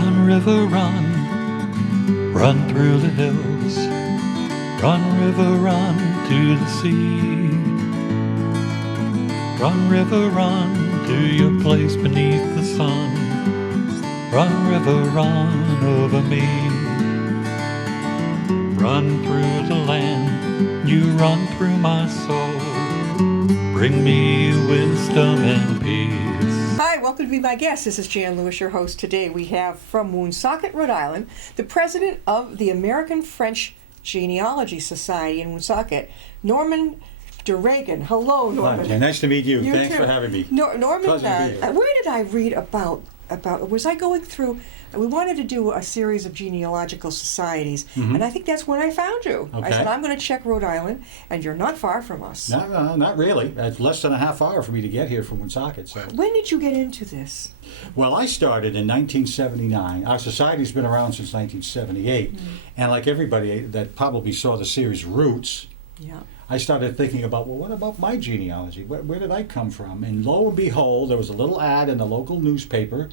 Run, river, run, run through the hills. Run, river, run to the sea. Run, river, run to your place beneath the sun. Run, river, run over me. Run through the land, you run through my soul. Bring me wisdom and peace. Hi, welcome to be my guest. This is Jan Lewis, your host. Today we have from Woonsocket, Rhode Island, the president of the American-French Genealogy Society in Woonsocket, Norman Deragon. Hello, Norman. Hi, nice to meet you. You Thanks too. for having me. Norman, Pleasure to be here. where did I read about, was I going through, we wanted to do a series of genealogical societies, and I think that's when I found you. I Okay. said, I'm going to check Rhode Island, and you're not far from us. No, not really. It's less than a half hour for me to get here from Woonsocket. So, When did you get into this? well, I started in 1979. Our society's been around since 1978, and like everybody that probably saw the series Roots, Yeah. I started thinking about, well, what about my genealogy? Where did I come from? And lo and behold, there was a little ad in the local newspaper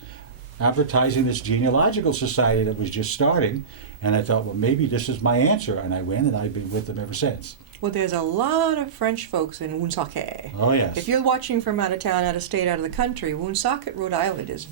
advertising this genealogical society that was just starting. And I thought, well, maybe this is my answer. And I went, and I've been with them ever since. Well, there's a lot of French folks in Woonsocket. Oh, yes. If you're watching from out of town, out of state, out of the country, Woonsocket, Rhode Island is,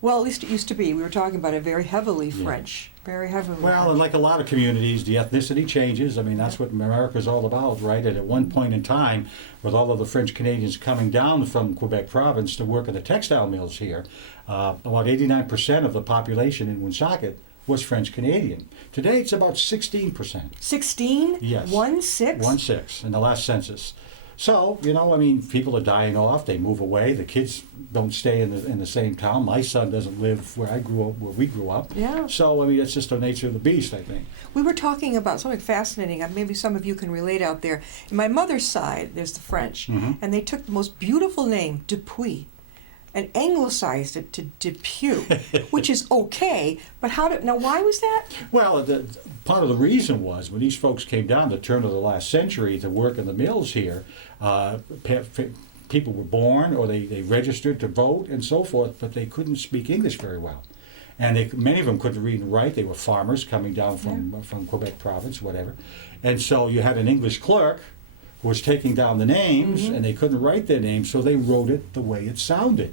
well, at least it used to be. We were talking about it very heavily French. Very heavily Well, and French. like a lot of communities, the ethnicity changes. I mean, that's what America's all about, right? And at one point in time, with all of the French Canadians coming down from Quebec province to work in the textile mills here, about 89% of the population in Woonsocket was French Canadian. Today, it's about 16%. 16? Yes. 1/6? 1/6 in the last census. So, you know, I mean, people are dying off. They move away. The kids don't stay in the same town. My son doesn't live where I grew up, where we grew up. Yeah. So, I mean, it's just the nature of the beast, I think. We were talking about something fascinating. Maybe some of you can relate out there. In my mother's side, there's the French, and they took the most beautiful name, Dupuis, and anglicized it to Depew, which is okay, but now why was that? Well, part of the reason was when these folks came down the turn of the last century to work in the mills here, people were born or they registered to vote and so forth, but they couldn't speak English very well. And many of them couldn't read and write. They were farmers coming down from Quebec province, whatever. And so you had an English clerk who was taking down the names, and they couldn't write their names, so they wrote it the way it sounded.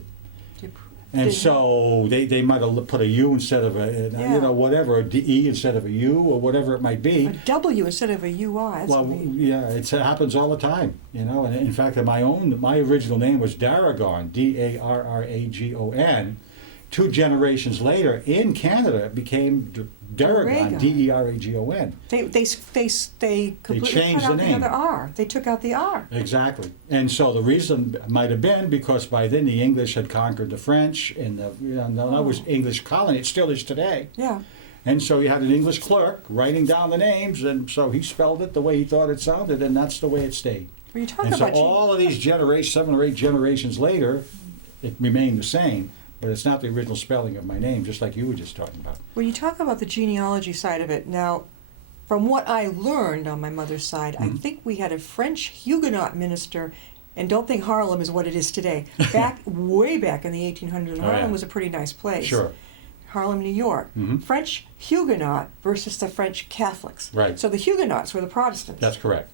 And so they might have put a U instead of whatever, a D-E instead of a U, or whatever it might be. A W instead of a UR. That's Well, amazing. yeah, it happens all the time, you know. And in fact, my original name was Deragon, Darragon. 2 generations later, in Canada, it became Deragon, Deragon. They completely changed cut out the name. other R. They took out the R. Exactly. And so the reason might have been because by then the English had conquered the French, and that was English colony. It still is today. Yeah. And so you had an English clerk writing down the names, and so he spelled it the way he thought it sounded, and that's the way it stayed. Well, you talk And so about all of these generations, 7 or 8 generations later, it remained the same, but it's not the original spelling of my name, just like you were just talking about. When you talk about the genealogy side of it, now, from what I learned on my mother's side, I think we had a French Huguenot minister, and don't think Harlem is what it is today. Way back in the 1800s, Harlem was a pretty nice place. Sure. Harlem, New York. French Huguenot versus the French Catholics. Right. So the Huguenots were the Protestants. That's correct.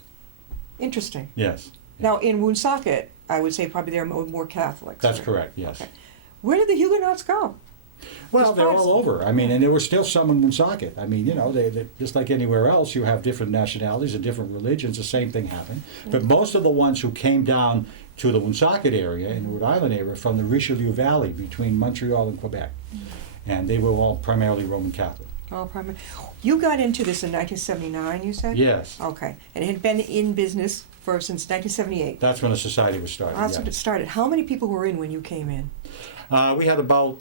Interesting. Yes. Now, in Woonsocket, I would say probably they're more Catholics. That's right? correct, yes. Okay. Where did the Huguenots go? Well, they're all Protestant. over. I mean, and there were still some in Woonsocket. I mean, you know, they just like anywhere else, you have different nationalities and different religions. The same thing happened. But most of the ones who came down to the Woonsocket area and the Rhode Island area from the Richelieu Valley between Montreal and Quebec. And they were all primarily Roman Catholic. You got into this in 1979, you said? Yes. Okay. And it had been in business since 1978. That's when the society was started. That's yeah. when it started. How many people were in when you came in? We had about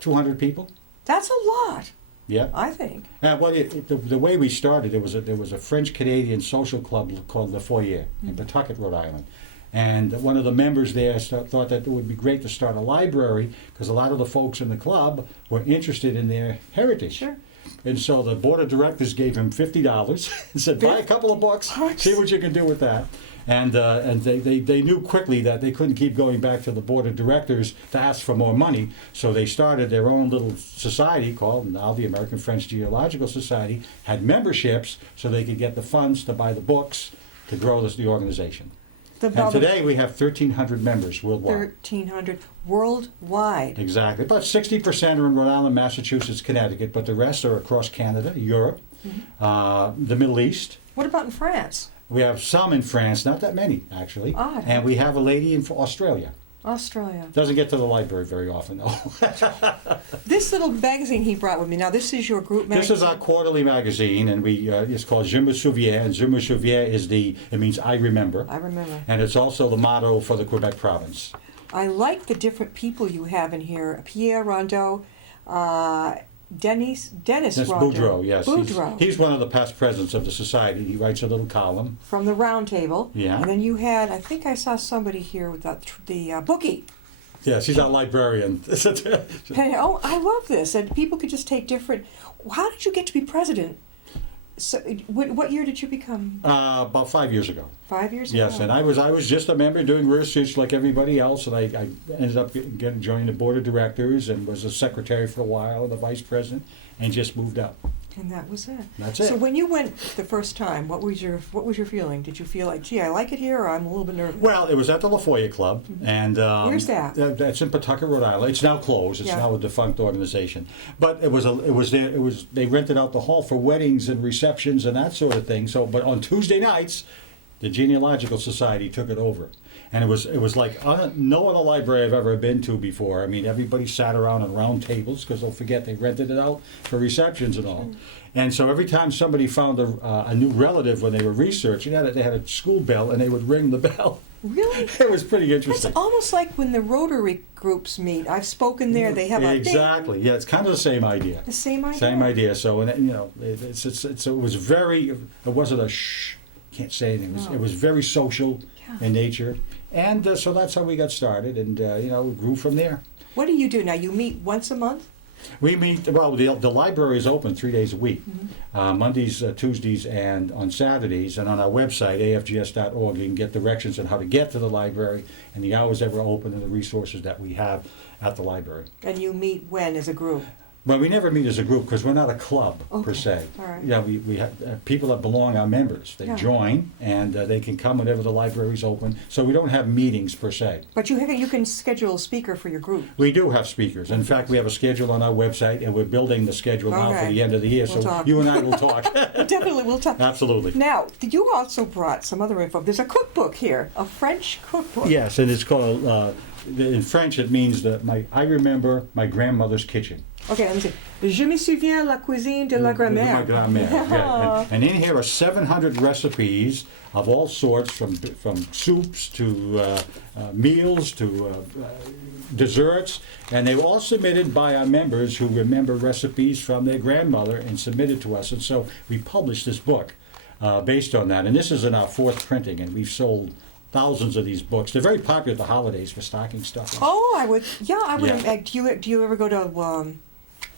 200 people. That's a lot, Yeah. I think. Well, the way we started, there was a French-Canadian social club called Le Foyer in Pawtucket, Rhode Island. And one of the members there thought that it would be great to start a library because a lot of the folks in the club were interested in their heritage. Sure. And so the board of directors gave him $50 and said, buy a couple of books, see what you can do with that. And they knew quickly that they couldn't keep going back to the board of directors to ask for more money, so they started their own little society called now the American French Genealogical Society, had memberships so they could get the funds to buy the books to grow the organization. And today we have 1,300 members worldwide. 1,300 worldwide. Exactly. About 60% are in Rhode Island, Massachusetts, Connecticut, but the rest are across Canada, Europe, the Middle East. What about in France? We have some in France, not that many, actually. Odd. And we have a lady in Australia. Australia. Doesn't get to the library very often, though. This little magazine he brought with me. Now, this is your group magazine? This is our quarterly magazine, and it's called Je me souviens. And Je me souviens it means I remember. I remember. And it's also the motto for the Quebec province. I like the different people you have in here. Pierre Rondeau, Dennis That's Rondeau. Boudreau, yes. Boudreau. He's one of the past presidents of the society. He writes a little column. From the round table. Yeah. And then you had, I think I saw somebody here with the bookie. Yes, he's our librarian. Hey, oh, I love this. And people could just take different. How did you get to be president? So, what year did you become? About 5 years ago. 5 years ago? Yes, and I was just a member doing research like everybody else, and I ended up joining the board of directors and was a secretary for a while, and the vice president, and just moved up. And that was it. That's it. So when you went the first time, what was your feeling? Did you feel like, gee, I like it here, or I'm a little bit nervous? Well, it was at the La Folla Club, and Where's that? That's in Pawtucket, Rhode Island. It's now closed. It's now a defunct organization. But they rented out the hall for weddings and receptions and that sort of thing. So, but on Tuesday nights, the Genealogical Society took it over. And it was like no other library I've ever been to before. I mean, everybody sat around on round tables, because don't forget they rented it out for receptions and all. And so every time somebody found a new relative when they were researching, they had a school bell and they would ring the bell. Really? It was pretty interesting. It's almost like when the Rotary groups meet. I've spoken there. They have a exactly. Yeah, it's kind of the same idea. The same idea. Same idea. So, and it was very. It wasn't a shh. Can't say anything. It was very social in nature. And so that's how we got started, and we grew from there. What do you do now? You meet once a month? We meet, well, the library is open 3 days a week, Mondays, Tuesdays, and on Saturdays. And on our website, afgs.org, you can get directions on how to get to the library and the hours that we're open and the resources that we have at the library. And you meet when as a group? Well, we never meet as a group because we're not a club per se. All right. Yeah, we have people that belong are members. They join and they can come whenever the library's open. So we don't have meetings per se. But you can schedule a speaker for your group. We do have speakers. In fact, we have a schedule on our website, and we're building the schedule now for the end of the year. We'll talk. You and I will talk. Definitely, we'll talk. Absolutely. Now, you also brought some other info. There's a cookbook here, a French cookbook. Yes, and it's called. In French, it means I remember my grandmother's kitchen. Okay, let me see. Je me souviens la cuisine de la grand-mère. Yeah. And in here are 700 recipes of all sorts, from soups to meals to desserts, and they were all submitted by our members who remember recipes from their grandmother and submitted to us. And so we published this book based on that. And this is in our 4th printing, and we've sold thousands of these books. They're very popular at the holidays for stocking stuffing. Oh, I would. Yeah. Do you ever go to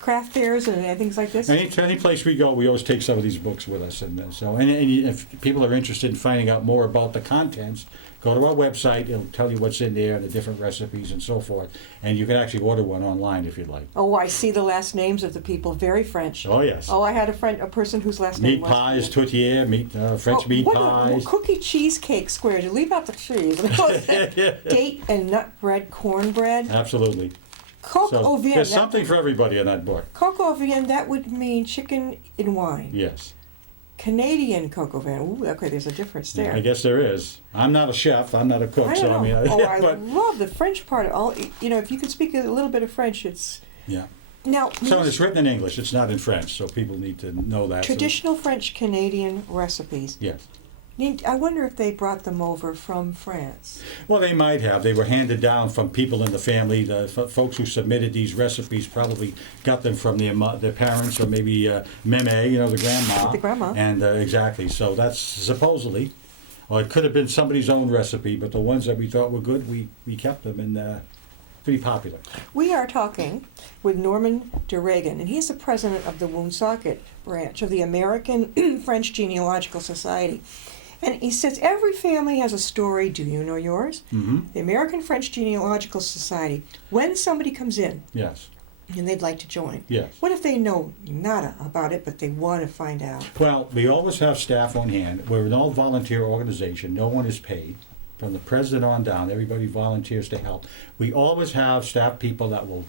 craft fairs and things like this? Any place we go, we always take some of these books with us, and if people are interested in finding out more about the contents, go to our website. It'll tell you what's in there, the different recipes and so forth, and you can actually order one online if you'd like. Oh, I see the last names of the people. Very French. Oh yes. Oh, I had a person whose last name meat was pies, tourtière, French meat pies. Cookie cheesecake squares. You leave out the cheese. Date and nut bread, cornbread. Absolutely. Coq au vin. There's something for everybody in that book. Coq au vin, that would mean chicken in wine. Yes. Canadian coq au vin. Ooh, okay, there's a difference there. I guess there is. I'm not a chef. I'm not a cook. I don't know. I but, love the French part. If you can speak a little bit of French, it's... Yeah. Now, so it's written in English. It's not in French, so people need to know that. Traditional French Canadian recipes. Yes. I wonder if they brought them over from France. Well, they might have. They were handed down from people in the family. The folks who submitted these recipes probably got them from their parents, or maybe Meme, the grandma. The grandma. And exactly. So that's supposedly, or it could have been somebody's own recipe, but the ones that we thought were good, we kept them, and pretty popular. We are talking with Norman Deragon, and he's the president of the Woonsocket branch of the American French Genealogical Society. And he says every family has a story. Do you know yours? Mm-hmm. The American French Genealogical Society. When somebody comes in Yes. and they'd like to join, Yes. what if they know nada about it, but they want to find out? Well, we always have staff on hand. We're an all-volunteer organization. No one is paid. From the president on down, everybody volunteers to help. We always have staff people that will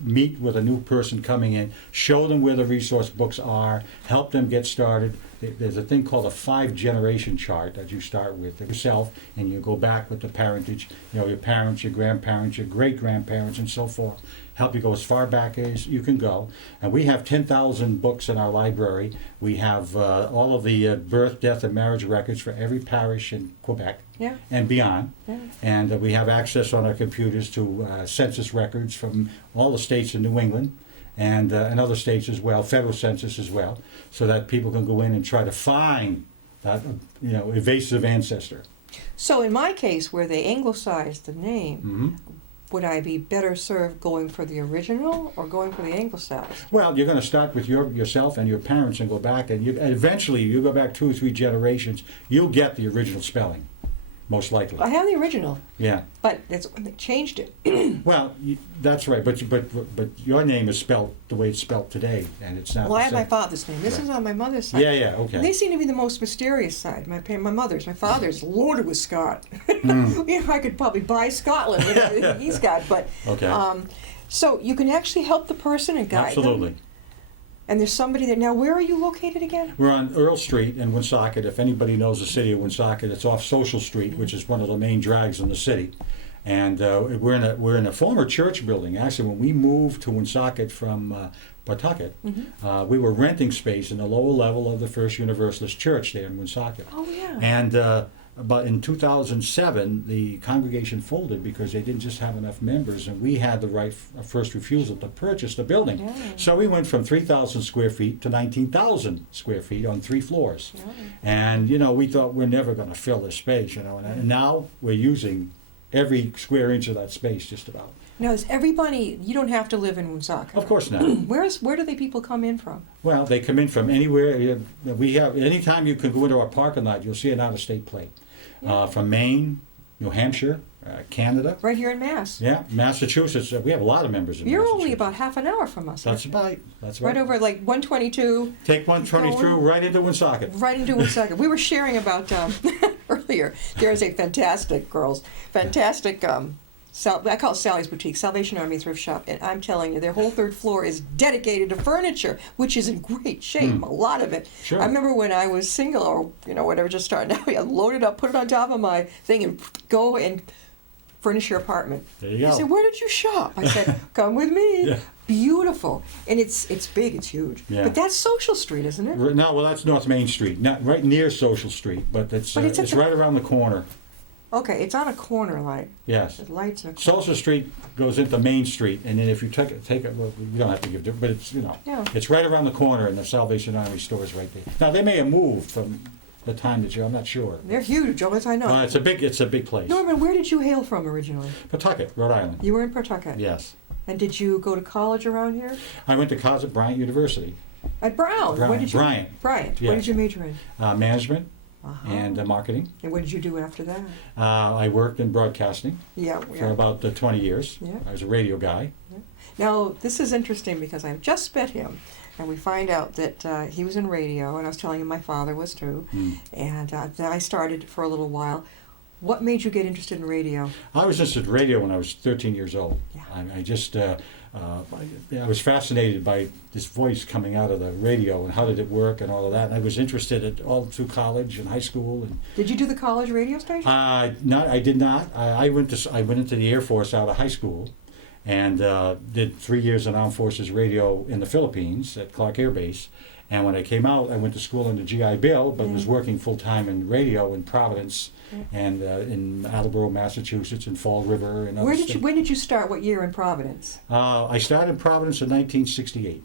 meet with a new person coming in, show them where the resource books are, help them get started. There's a thing called a 5-generation chart that you start with yourself, and you go back with the parentage, your parents, your grandparents, your great-grandparents, and so forth. Help you go as far back as you can go. And we have 10,000 books in our library. We have all of the birth, death, and marriage records for every parish in Quebec and beyond. Yeah. And we have access on our computers to census records from all the states in New England and other states as well, federal census as well, so that people can go in and try to find that evasive ancestor. So in my case, where they anglicized the name, Mm-hmm. would I be better served going for the original or going for the anglicized? Well, you're going to start with yourself and your parents and go back, and eventually you go back 2 or 3 generations, you'll get the original spelling, most likely. I have the original, Yeah. but that's when they changed it. Well, that's right, but your name is spelled the way it's spelled today, and it's not Well, I the have my same. father's name. This Right. is on my mother's side. Yeah, And they okay. seem to be the most mysterious side. My father's loaded with Scott. Hmm. Yeah, I could probably buy Scotland with everything he's got. But Okay. so you can actually help the person and guide Absolutely. them. And there's somebody that now. Where are you located again? We're on Earl Street in Woonsocket. If anybody knows the city of Woonsocket, it's off Social Street, which is one of the main drags in the city. And we're in a former church building. Actually, when we moved to Woonsocket from Pawtucket, we were renting space in the lower level of the First Universalist Church there in Woonsocket. Oh yeah. And but in 2007, the congregation folded because they didn't just have enough members, and we had the right of first refusal to purchase the building. Yeah. So we went from 3,000 square feet to 19,000 square feet on 3 floors. Yeah. And, we thought we're never going to fill this space, and now we're using every square inch of that space just about. Now, is everybody? You don't have to live in Woonsocket. Of course not. Where do the people come in from? Well, they come in from anywhere. We have, anytime you can go into our parking lot, you'll see an out-of-state plate. From Maine, New Hampshire, Canada. Right here in Mass. Yeah, Massachusetts. We have a lot of members in You're Massachusetts. only about half an hour from us. That's right. That's right. Right over like 122. Take 120 through right into Woonsocket. Right into Woonsocket. We were sharing about earlier. There's a fantastic I call it Sally's Boutique, Salvation Army thrift shop, and I'm telling you, their whole 3rd floor is dedicated to furniture, which is in great shape. A lot of it. Sure. I remember when I was single or whatever, just starting out, I load it up, put it on top of my thing, and go and furnish your apartment. There you He go. said, "Where did you shop?" I said, "Come with me." Yeah. Beautiful, and it's big, it's huge. Yeah. But that's Social Street, isn't it? No, well, that's North Main Street, not right near Social Street, but it's But it's at the- right around the corner. Okay, it's on a corner, like Yes. the lights in a corner. Social Street goes into Main Street, and then if you take it, well, you don't have to give it, but it's Yeah. it's right around the corner, and the Salvation Army store is right there. Now they may have moved from the time that I'm not sure. They're huge, as I know. Well, it's a big place. Norman, where did you hail from originally? Pawtucket, Rhode Island. You were in Pawtucket. Yes. And did you go to college around here? I went to college at Bryant University. At Brown. What Bryant. did you? Bryant. Bryant. Yes. What did you major in? Management Uh-huh. and marketing. And what did you do after that? I worked in broadcasting Yeah. for about 20 years. Yeah. I was a radio guy. Now, this is interesting because I've just met him, and we find out that he was in radio, and I was telling him my father was too. And then I started for a little while. What made you get interested in radio? I was interested in radio when I was 13 years old. Yeah. I just, I was fascinated by this voice coming out of the radio and how did it work and all of that. And I was interested all through college and high school. And Did you do the college radio station? I did not. I went into the Air Force out of high school, and did 3 years in Armed Forces Radio in the Philippines at Clark Air Base. And when I came out, I went to school on the GI Bill, but was working full-time in radio in Providence and in Attleboro, Massachusetts, and Fall River and other states. When did you start? What year in Providence? I started in Providence in 1968,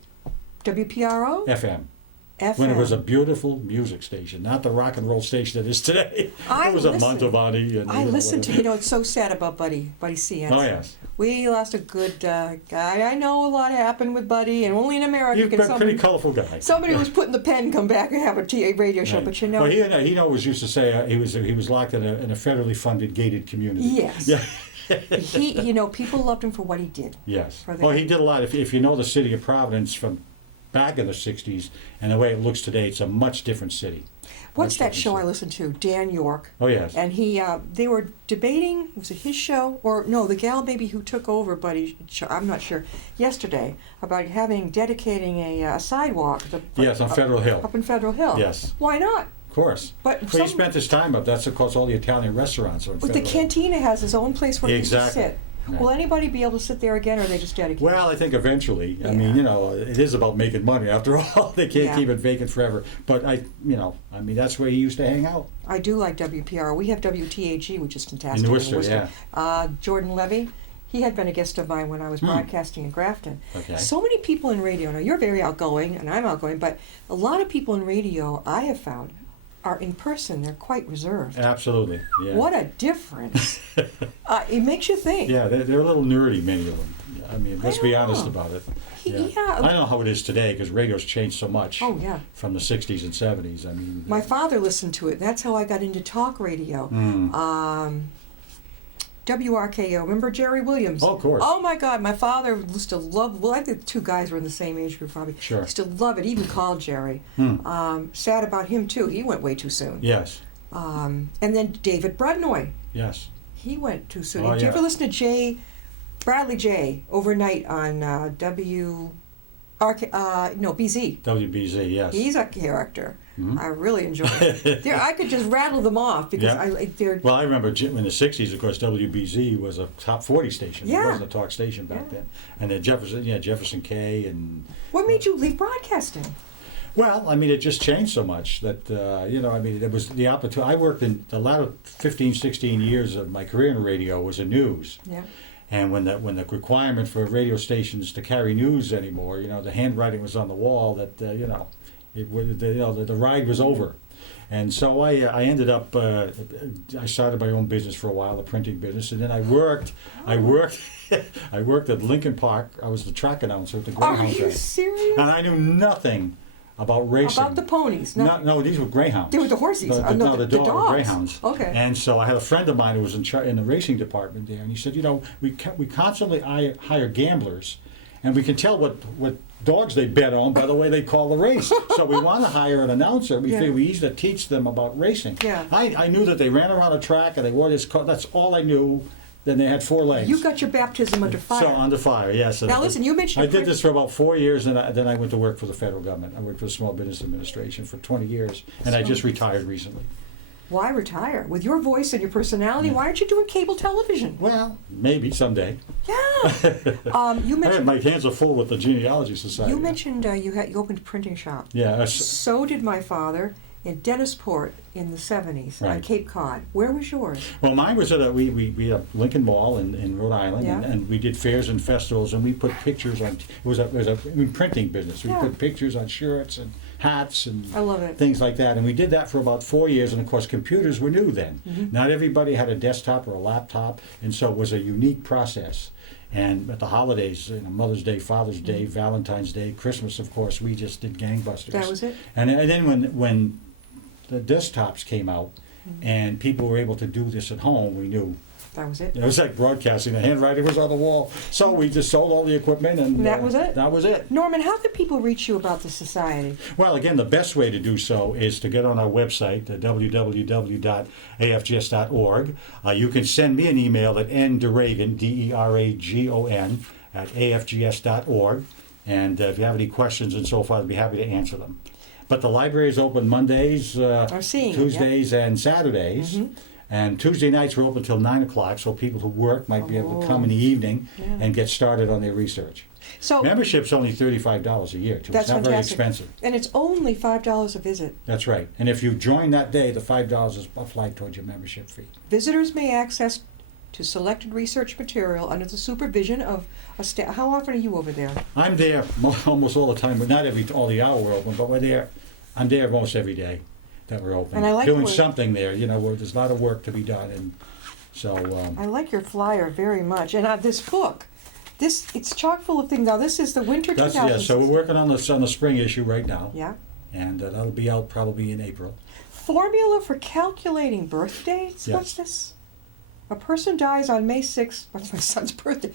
WPRO? FM. when it was a FM. beautiful music station, not the rock and roll station it is today. I It was a listened. Mantovani. And, I listened to, whatever. it's so sad about Buddy C. Oh, yes. We lost a good guy. I know a lot happened with Buddy, and only in America You've can got a pretty somebody, colorful guy. somebody was putting the pen come back and have a radio show, Right. but Well, he always used to say he was locked in a federally funded gated community. Yes. Yeah. he, people loved him for what he did. Yes. For Well, that. he did a lot. If you know the city of Providence from back in the 60s and the way it looks today, it's a much different city. What's Much that different show I city. listened to? Dan York. Oh, yes. And they were debating, was it his show? Or no, the gal maybe who took over Buddy's show, I'm not sure, yesterday, about dedicating a sidewalk. Yes, on Federal Hill. Up in Federal Hill. Yes. Why not? Of course. But Well, he spent his time up. That's, of course, all the Italian restaurants are in But the Federal Hill. cantina has its own place where people Exactly. sit. Right. Will anybody be able to sit there again, or are they just dedicated? Well, I think eventually. I Yeah. mean, it is about making money. After all, they can't Yeah. keep it vacant forever. But that's where he used to hang out. I do like WPR. We have WTAG, which is fantastic. In Worcester, yeah. Jordan Levy, he had been a guest of mine when I was broadcasting in Grafton. Okay. So many people in radio, now you're very outgoing, and I'm outgoing, but a lot of people in radio, I have found, are in person, they're quite reserved. Absolutely. Yeah. What a difference. It makes you think. Yeah, they're a little nerdy, many of them. I mean, let's be honest know. about it. Yeah. I know how it is today because radio's changed so much Oh, yeah. from the 60s and 70s. I mean, My father listened to it. That's how I got into talk radio. WRKO. Remember Jerry Williams? Oh, of course. Oh my God, my father used to love. Well, I think the two guys were in the same age group, probably. Sure. Used to love it. Even called Jerry. Sad about him too. He went way too soon. Yes, And then David Brudnoy. yes. He went too soon. Oh, Did you yeah. ever listen to Bradley J. overnight on BZ? WBZ, yes. He's a character. Mhm. I really enjoy it. I could just rattle them off because Yeah. they're. Well, I remember in the 60s, of course, WBZ was a top 40 station. Yeah. It wasn't a talk station back then. And then Jefferson K. and... What made you leave broadcasting? Well, I mean, it just changed so much that, it was the opportunity. I worked in the latter 15, 16 years of my career in radio was in news. Yeah. And when the requirement for radio stations to carry news anymore, the handwriting was on the wall that, the ride was over. And so I ended up, I started my own business for a while, a printing business, and then I worked at Lincoln Park. I was the track announcer at the Are Greyhound you race. serious? And I knew nothing about racing. About the ponies? No, these were greyhounds. They were the horses. The The dogs. dogs. Greyhounds. Okay. And so I had a friend of mine who was in the racing department there, and he said, we constantly hire gamblers, and we can tell what dogs they bet on by the way they call the race. So we want to hire an announcer. We Yeah. figure we used to teach them about racing. Yeah. I knew that they ran around a track and they wore this coat. That's all I knew. Then they had 4 legs. You got your baptism under fire. So under fire, yes. Now listen, you mentioned I did this for about 4 years, and then I went to work for the federal government. I worked for the Small Business Administration for 20 years, and I just retired recently. Why retire? With your voice and your personality, why aren't you doing cable television? Well, maybe someday. Yeah. You I had, mentioned my hands are full with the Genealogy Society. you mentioned you opened a printing shop. Yeah. So did my father in Dennisport in the 70s on Right. Cape Cod. Where was yours? Well, mine was at we had Lincoln Mall in Rhode Island, Yeah. and we did fairs and festivals, and we put pictures on. It was a printing business. We Yeah. put pictures on shirts and hats and I love it. things like that, and we did that for about 4 years. And of course, computers were new then. Mm-hmm. Not everybody had a desktop or a laptop, and so it was a unique process. And at the holidays, Mother's Day, Father's Day, Valentine's Day, Christmas, of course, we just did gangbusters. That was it? And then when the desktops came out and people were able to do this at home, we knew That was it. it was like broadcasting. The handwriting was on the wall. So we just sold all the equipment, and That was it? That was it. Norman, how could people reach you about the society? Well, again, the best way to do so is to get on our website, www.afgs.org. You can send me an email at nderagon, Deragon, at afgs.org. And if you have any questions and so forth, I'd be happy to answer them. But the library is open Mondays, I'm seeing it, yeah. Tuesdays, and Saturdays. Mhm. And Tuesday nights we're open until 9 o'clock, so people who work might be able to come Oh. in the evening Yeah. and get started on their research. So Membership's only $35 a year, too. That's It's not very fantastic. expensive. and it's only $5 a visit. That's right. And if you join that day, the $5 is applied towards your membership fee. Visitors may access to selected research material under the supervision of a staff. How often are you over there? I'm there almost all the time, but not all the hour we're open, but we're there I'm there almost every day that we're open. And I like doing where- something there, where there's a lot of work to be done, and so. I like your flyer very much. And this book, it's chock full of things. Now, this is the winter 2000. So we're working on the spring issue right now. Yeah. And that'll be out probably in April. Formula for calculating birth dates? Yes. What's this? A person dies on May 6th. What's my son's birthday?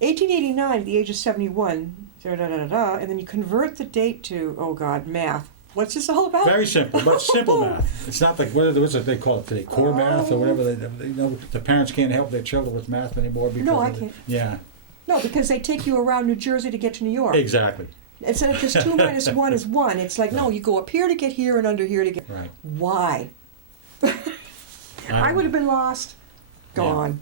1889 at the age of 71. And then you convert the date to, oh God, math. What's this all about? Very simple, but simple math. It's not like what's it they call it today, core math or whatever. They the parents can't help their children with math anymore because No, I of it. can't. Yeah, No, because they take you around New Jersey to get to New York. exactly. Instead of just 2 minus 1 is 1. It's like, no, you go up here to get here and under here to get... Right. Why? I would have been lost. Gone.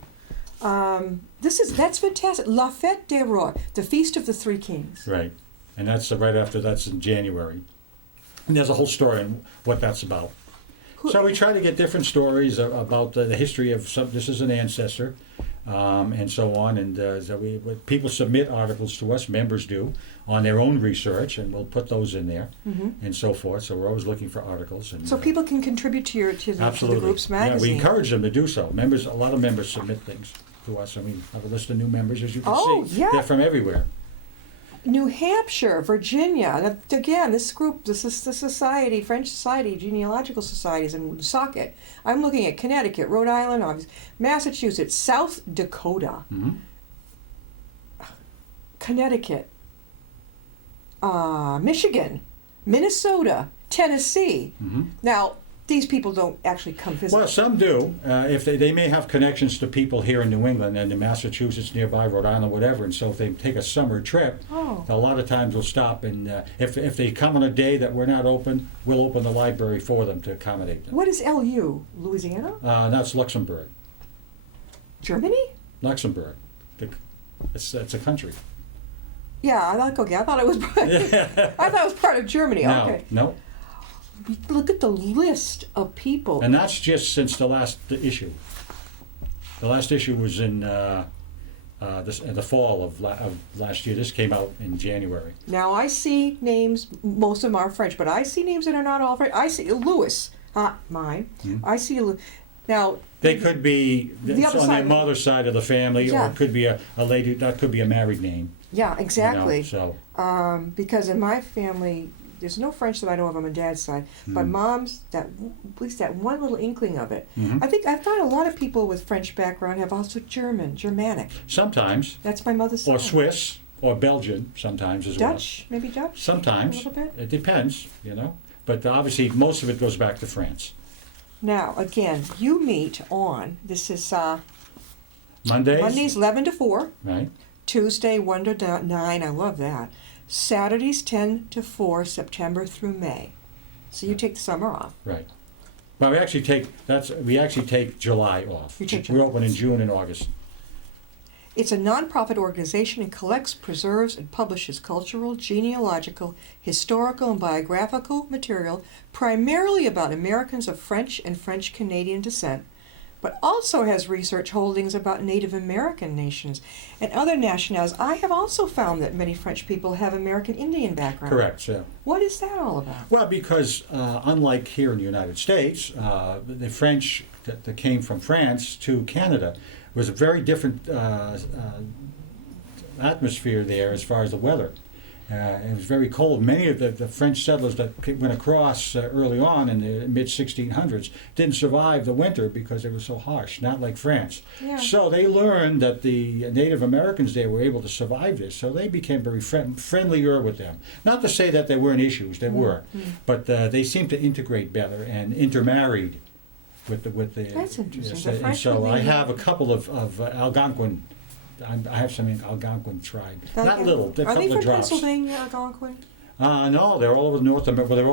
That's fantastic. La Fête des Rois, the Feast of the Three Kings. Right, and that's right after that's in January. And there's a whole story on what that's about. So we try to get different stories about the history of some. This is an ancestor, and so on. And people submit articles to us, members do, on their own research, and we'll put those in there, and so forth. So we're always looking for articles. And, So people can contribute to the absolutely. group's Yeah, magazine. we encourage them to do so. A lot of members submit things to us, and we have a list of new members, as you can see. Yeah. They're from everywhere. New Hampshire, Virginia. And again, this is the society, French Society, Genealogical Societies in Socket. I'm looking at Connecticut, Rhode Island, Massachusetts, South Dakota, Connecticut, Michigan, Minnesota, Tennessee. Now, these people don't actually come visit. Well, some do. If they may have connections to people here in New England and in Massachusetts nearby, Rhode Island, whatever. And so if they take a summer trip, a lot of times we'll stop. And if they come on a day that we're not open, we'll open the library for them to accommodate them. What is LU? Louisiana? That's Luxembourg. Germany? Luxembourg. It's a country. Yeah, I thought it was. I thought it was part of Germany. No, Okay. no. Look at the list of people. And that's just since the last issue. The last issue was in the fall of last year. This came out in January. Now I see names. Most of them are French, but I see names that are not all French. I see Louis, mine. I see now. They could be The other on side their of mother's side of the family, Yeah. or it could be a lady. That could be a married name. Yeah, exactly. So Because in my family, there's no French that I know of on my dad's side, but mom's at least that one little inkling of it. I think I find a lot of people with French background have also Germanic. sometimes, That's my mother's side. or Swiss, or Belgian, sometimes as Dutch, maybe Dutch. well. Sometimes A little bit. it depends, But obviously, most of it goes back to France. Now again, you meet on this is Mondays, Mondays 11 to 4. right? Tuesday 1 to 9, I love that. Saturdays 10 to 4, September through May. So you take the summer off. Right. But we actually take July off. You take We're July. open in June and August. It's a nonprofit organization and collects, preserves, and publishes cultural, genealogical, historical, and biographical material primarily about Americans of French and French Canadian descent, but also has research holdings about Native American nations and other nationalities. I have also found that many French people have American Indian background. Correct, yeah. What is that all about? Well, because unlike here in the United States, the French that came from France to Canada was a very different atmosphere there as far as the weather. It was very cold. Many of the French settlers that went across early on in the mid-1600s didn't survive the winter because it was so harsh, not like France. Yeah. So they learned that the Native Americans there were able to survive this, so they became very friendlier with them. Not to say that there weren't issues, there were, but they seemed to integrate better and intermarried with the. That's interesting. Yes, The and French so were I the- have a couple of Algonquin. I have some in Algonquin tribe. Not little, a Are couple they of from drops. Pennsylvania, Algonquin? No, they're all over North America. Well, they're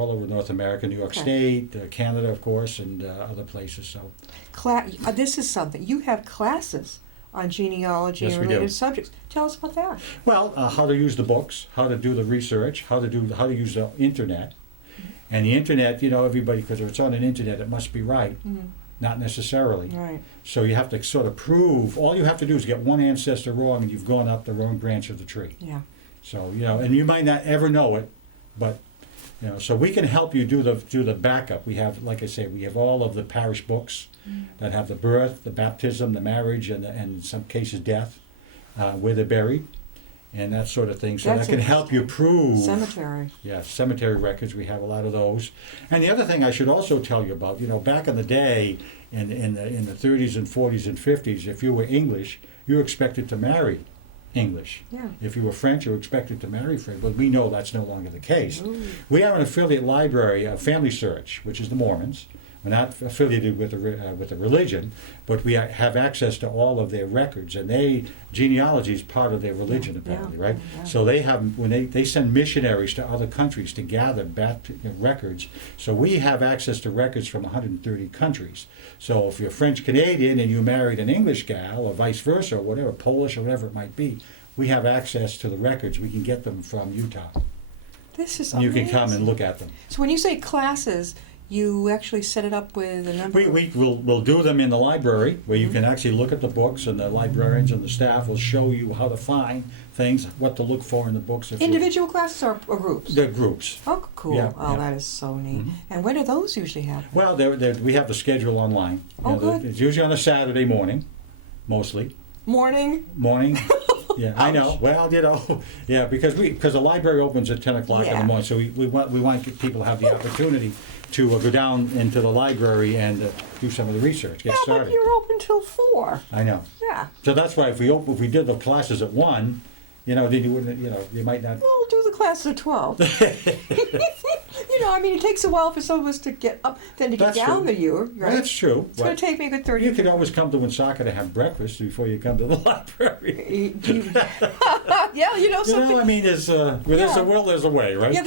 all over North America, New York Okay. State, Canada, of course, and other places. So This is something. You have classes on genealogy Yes, and we do. related subjects. Tell us about that. well, how to use the books, how to do the research, how to use the internet, and the internet. Everybody, because if it's on an internet, it must be right. Not necessarily. Right. So you have to sort of prove. All you have to do is get one ancestor wrong, and you've gone up the wrong branch of the tree. Yeah. So and you might not ever know it, but You know, so we can help you do the backup. We have, like I say, we have all of the parish books that have the birth, the baptism, the marriage, and in some cases death, where they're buried, and that sort of thing. So That's that can help you prove. Cemetery. Yeah, cemetery records. We have a lot of those. And the other thing I should also tell you about, you know, back in the day, in the 30s and 40s and 50s, if you were English, you were expected to marry English. Yeah. If you were French, you were expected to marry French. But we know that's no longer the case. Ooh. We are an affiliate library, Family Search, which is the Mormons. We're not affiliated with the religion, but we have access to all of their records, and genealogy is part of their religion, apparently, right? Yeah. So they have, when they send missionaries to other countries to gather records. So we have access to records from 130 countries. So if you're French Canadian and you married an English gal, or vice versa, or whatever, Polish or whatever it might be, we have access to the records. We can get them from Utah. This is And you amazing. can come and look at them. So when you say classes, you actually set it up with a number of... We'll do them in the library, where you can actually look at the books, and the librarians and the staff will show you how to find things, what to look for in the books. Individual classes or groups? They're groups. Oh, cool. Yeah, Oh, yeah. that is so neat. Mhm. And when do those usually happen? Well, we have the schedule online. Oh, good. It's usually on a Saturday morning, mostly. Morning? Morning. Yeah, I know. Well, you know, yeah, because the library opens at 10 o'clock in Yeah. the morning, so we want people to have the opportunity to go down into the library and do some of the research, get Yeah, started. but you're open till 4. I know. Yeah. So that's why if we did the classes at 1, you know, then you wouldn't, you know, you might not. We'll do the classes at 12. You know, I mean, it takes a while for some of us to get up, then to get That's down true. the U, right? That's true. It's going to take me a good 30 You could always come to Woonsocket to have breakfast before you come to the library. Yeah, you know You something. know, I mean, where there's Yeah. a will, there's a way, right? You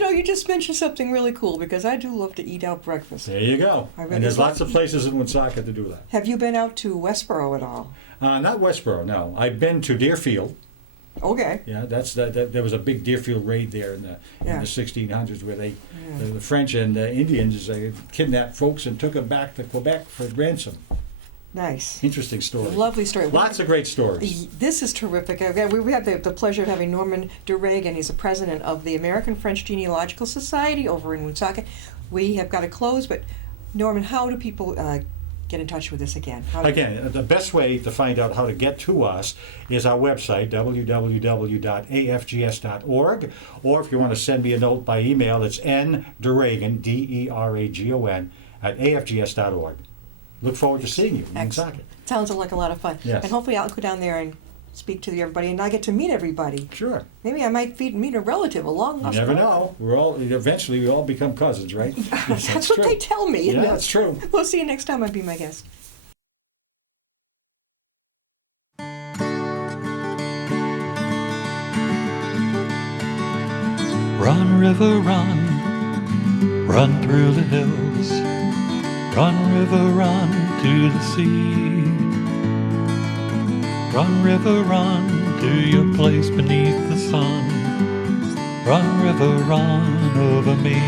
know, you just mentioned something really cool, because I do love to eat out breakfast. There you go. I really And there's love- lots of places in Woonsocket to do that. Have you been out to Westboro at all? Not Westboro, no. I've been to Deerfield. Okay. Yeah, there was a big Deerfield raid there in Yeah. the 1600s, where Yeah. the French and Indians kidnapped folks and took them back to Quebec for ransom. Nice. Interesting story. Lovely story. Lots of great stories. This is terrific. Again, we had the pleasure of having Norman Deragon. He's the president of the American French Genealogical Society over in Woonsocket. We have got to close, but Norman, how do people get in touch with us again? Again, the best way to find out how to get to us is our website, www.afgs.org, or if you want to send me a note by email, it's nderagon, Deragon, @afgs.org. Look forward to seeing you in Woonsocket. Sounds like a lot of fun. Yes. And hopefully I'll go down there and speak to everybody, and I get to meet everybody. Sure. Maybe I might meet a relative along You never know. Eventually we all become cousins, right? That's what they tell me. Yeah, isn't it? that's true. We'll see you next time on Be My Guest. Run, river, run, run through the hills. Run, river, run to the sea. Run, river, run to your place beneath the sun. Run, river, run over me.